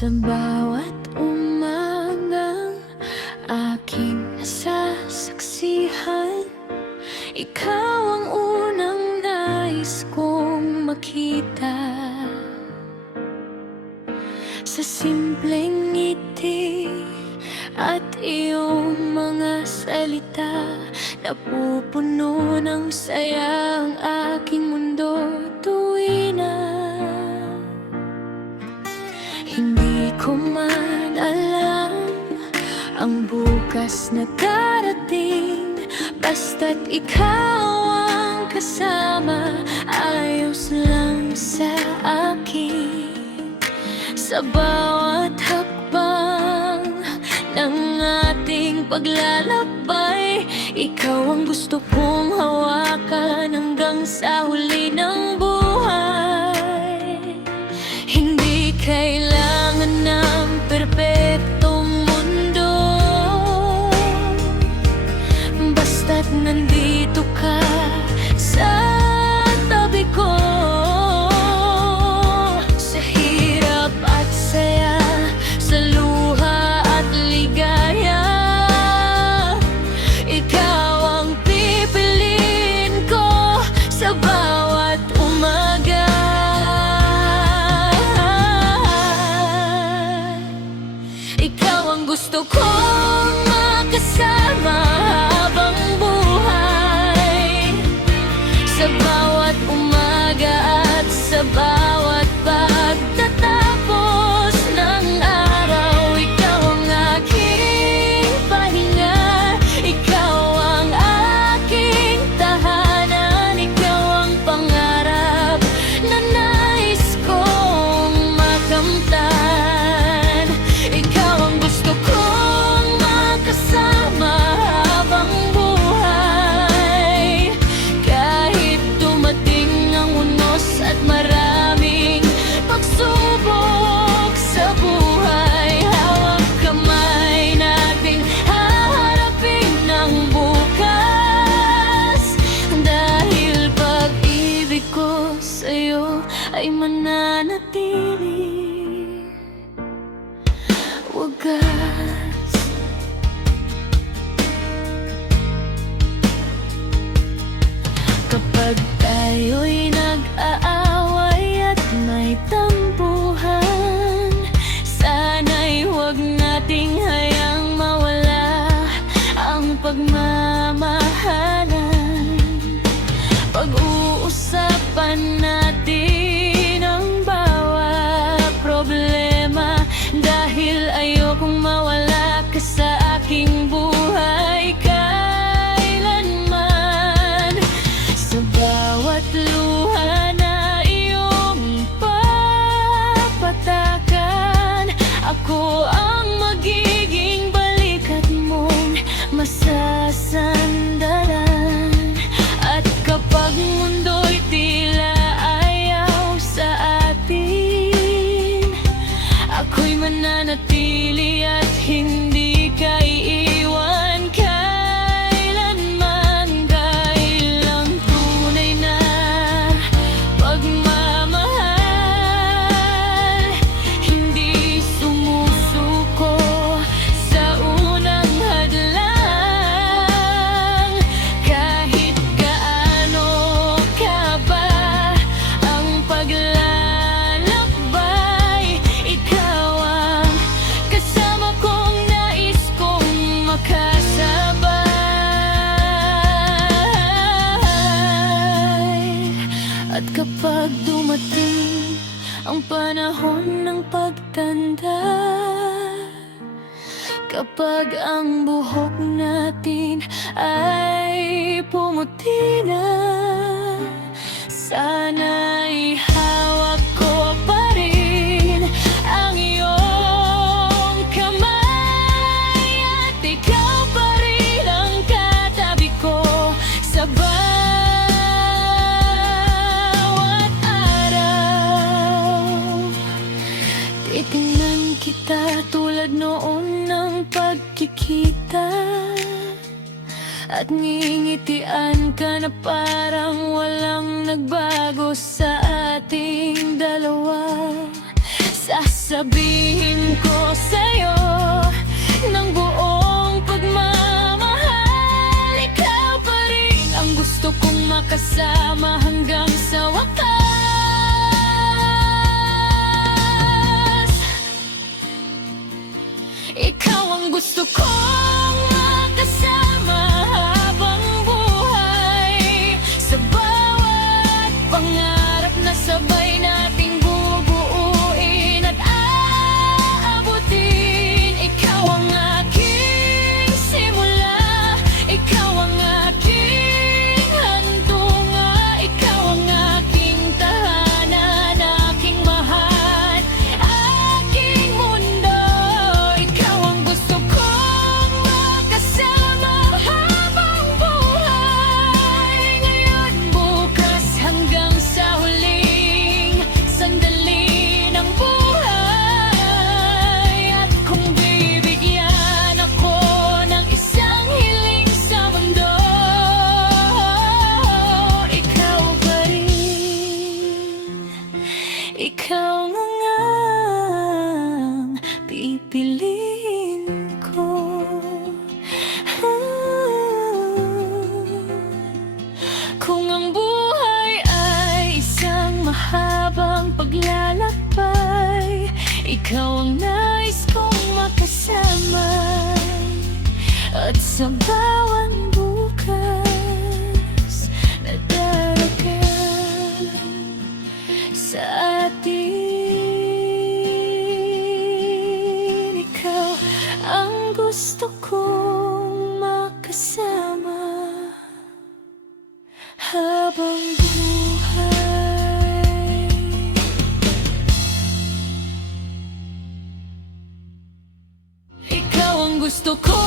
Sa bawat umagang aking nasasaksihan, ikaw ang unang nais kong makita. Sa simpleng ngiti at iyong mga salita, napupuno ng saya ang aking mundo tuwi na. Hindi ko man alam ang bukas na darating, basta't ikaw ang kasama, ayos lang sa akin. Sa bawat hakbang ng ating paglalakbay, ikaw ang gusto kong hawakan hanggang sa huli ng buhay. Hindi kailangan ng perpektong mundo, basta't nandito ka sa tabi ko. Sa hirap at saya, sa luha at ligaya, ikaw ang pipiliin ko sa bawat umaga. Ikaw ang gusto kong makasama habang buhay, sa bawat umaga at sa bawat pagtatapos ng araw. Ikaw ang aking pahinga, ikaw ang aking tahanan, ikaw ang pangarap na nais kong makamtan. Ikaw ang gusto kong makasama habang buhay, kahit dumating ang unos at maraming pagsubok sa buhay. Hawak kamay nating haharapin ng bukas, dahil pag-ibig ko sa'yo ay mananatili wagas. Kapag tayo'y nag-aaway at may tampuhan, sana'y huwag nating hayang mawala ang pagmamahalan. Pag-uusapan natin ang bawat problema, dahil ayokong mawala ka sa aking buhay kailanman. Sa bawat luha na iyong papatakan, ako ang magiging balikat mong masasandalan. At kapag mundo'y tila ayaw sa atin, ako'y mananatili at hindi ka iiwan kailanman. Dahil ang tunay na pagmamahal hindi sumusuko sa unang hadlang. Kahit gaano ka ba ang paglalakbay, ikaw ang kasama kong nais kong makasabay. At kapag dumating ang panahon ng pagtanda, kapag ang buhok natin ay pumuti na, sana'y hawak ko pa rin ang iyong kamay, at ikaw pa rin ang katabi ko sa bawat araw. Titingnan kita tulad noon ng pagkikita, at ngingitian ka na parang walang nagbago sa ating dalawa. Sa sasabihin ko sa'yo ng buong pagmamahal. Ikaw pa rin ang gusto kong makasama hanggang sa wakas. Ikaw ang gusto kong makasama habang buhay, sa bawat pangarap na sabay nating bubuuin at aabutin. Ikaw ang aking simula, ikaw ang aking hantunga, ikaw ang aking tahanan, aking mahal, aking mundo. Ikaw ang gusto kong makasama habang buhay, ngayon, bukas, hanggang sa huling sandali ng buhay. At kung bibigyan ako ng isang hiling sa mundo, ikaw pa rin, ikaw na ngang pipiliin ko. Kung ang buhay ay isang mahabang paglalakbay, ikaw ang nais kong makasama. At sa bawat bukas na darating sa atin, ikaw ang gusto kong makasama habang buhay. Ikaw ang gusto ko